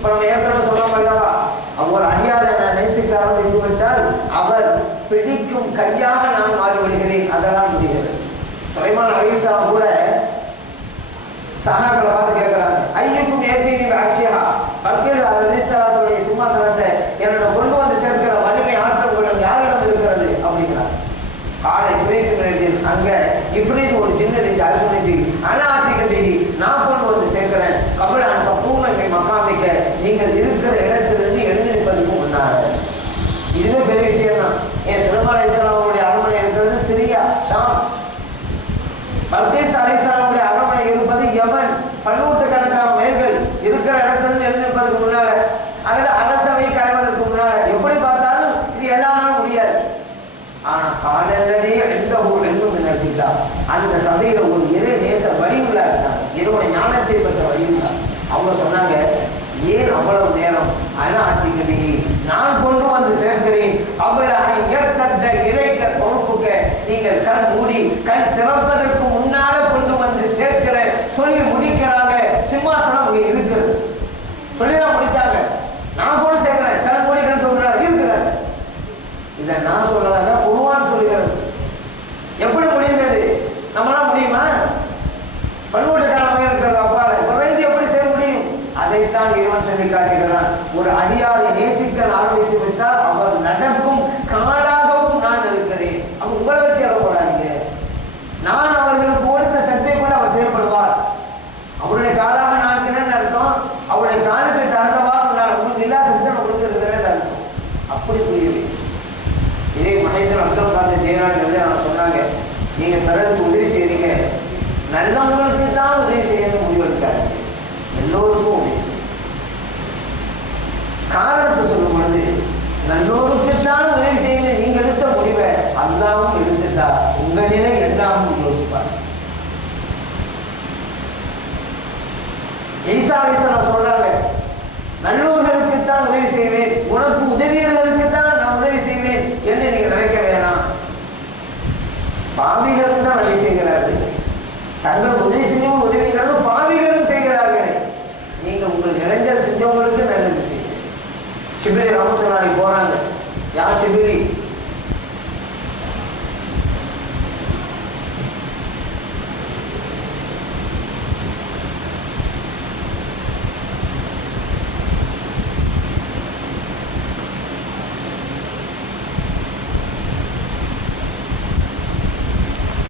இப்போ நம்ம ஏற்கனவே சொன்னோம் அல்லவா அவர் அடியார் என்ன நேசிக்க ஆரம்பித்து விட்டால் அவர் பிடிக்கும் கையாக நான் மாறிவிடுகிறேன். அதெல்லாம் முடிகிறது. சுலைமான் அலிசா கூட சகாக்களை பார்த்து கேட்கிறாங்க. ஐயுக்கும் ஏத்தீனி ஆட்சியா பல்வேறு அலிசாவுடைய சிம்மாசனத்தை என்னோட கொண்டு வந்து சேர்க்கிற வலிமை ஆற்றல் கொள்ளும் யாரிடம் இருக்கிறது? அப்படிங்கிறார் காலை இஃப்ரீத் அங்க இஃப்ரீத் ஒரு ஜின்னு இருந்துச்சு அது சொன்னிச்சு அனாத்திகட்டி நான் கொண்டு வந்து சேர்க்கிறேன் கபல அந்த பூமைக்கு மக்காமிக்க நீங்கள் இருக்கிற இடத்திலிருந்து எழுந்திருப்பதற்கு முன்னால இதுவே பெரிய விஷயம் தான் ஏன் சிலமலை இஸ்லாமுடைய அரண்மனை இருக்கிறது சிரியா ஷாம் பல்கேஸ் அலைசலாமுடைய அரண்மனை இருப்பது யமன் பன்னூற்றுக்கணக்கான மேல்கள் இருக்கிற இடத்துல எழுந்திருப்பதற்கு முன்னால அல்லது அரசவை கலைவதற்கு முன்னால எப்படி பார்த்தாலும் இது எல்லாமே முடியாது. ஆனா காலல்லதே எந்த ஒரு எங்கும் நினைத்தா அந்த சபையில ஒரு இறை நேச வழியுள்ள இருந்தாங்க இறைவனை ஞானத்தை பெற்ற வழியுள்ள அவங்க சொன்னாங்க ஏன் அவ்வளவு நேரம் அனாத்திகடி நான் கொண்டு வந்து சேர்க்கிறேன் அவளை ஏற்கத்த இறைக்க பொறுப்புக்க நீங்கள் கண் மூடி கண் திறப்பதற்கு முன்னால கொண்டு வந்து சேர்க்கிற சொல்லி முடிக்கிறாங்க. சிம்மாசனம் அங்க இருக்கிறது. சொல்லிதான் முடிச்சாங்க. நான் கூட சேர்க்கிறேன். கண் மூடி கண் தோன்றாரு இருக்கிறாங்க இதை நான் சொல்லலாங்க குருவான் சொல்லுகிறது எப்படி முடிந்தது நம்மளால முடியுமா? பண்புட்டுக்காரமாக இருக்கிறது அப்பால. குறைந்து எப்படி செய்ய முடியும்? அதைத்தான் இறைவன் சொல்லி காட்டுகிறான் ஒரு அடியாரை நேசிக்க ஆரம்பித்து விட்டால் இதே மகேந்திரன் அப்துல் காதர் ஜெயராஜ் நான் சொன்னாங்க நீங்க பிறருக்கு உதவி செய்றீங்க. நல்லவங்களுக்கு தான் உதவி செய்யணும்னு முடிவு எடுக்காரு எல்லோருக்கும் உதவி காரணத்தை சொல்லும் பொழுது நல்லோருக்கு தான் உதவி செய்யுங்க. நீங்க எடுத்த முடிவை அல்லாவும் எடுத்துட்டா உங்க நிலை எல்லாமும் யோசிப்பாங்க. ஈசா அலிஸ்லாம் சொல்றாங்க நல்லூர்களுக்கு தான் உதவி செய்வேன். உனக்கு உதவியர்களுக்கு தான் நான் உதவி செய்வேன். என்று நீங்க நினைக்க வேணாம்? பாவிகளும் தான் உதவி செய்கிறார்கள். தங்கள் உதவி செஞ்சவங்க உதவிங்கிறது பாவிகளும் செய்கிறார்களே. நீங்க உங்களுக்கு இளைஞர் செஞ்சவங்களுக்கு நல்லது செய்யுங்க சிபிரி ராமச்சந்திராணி போறாங்க. யார் சிபிரி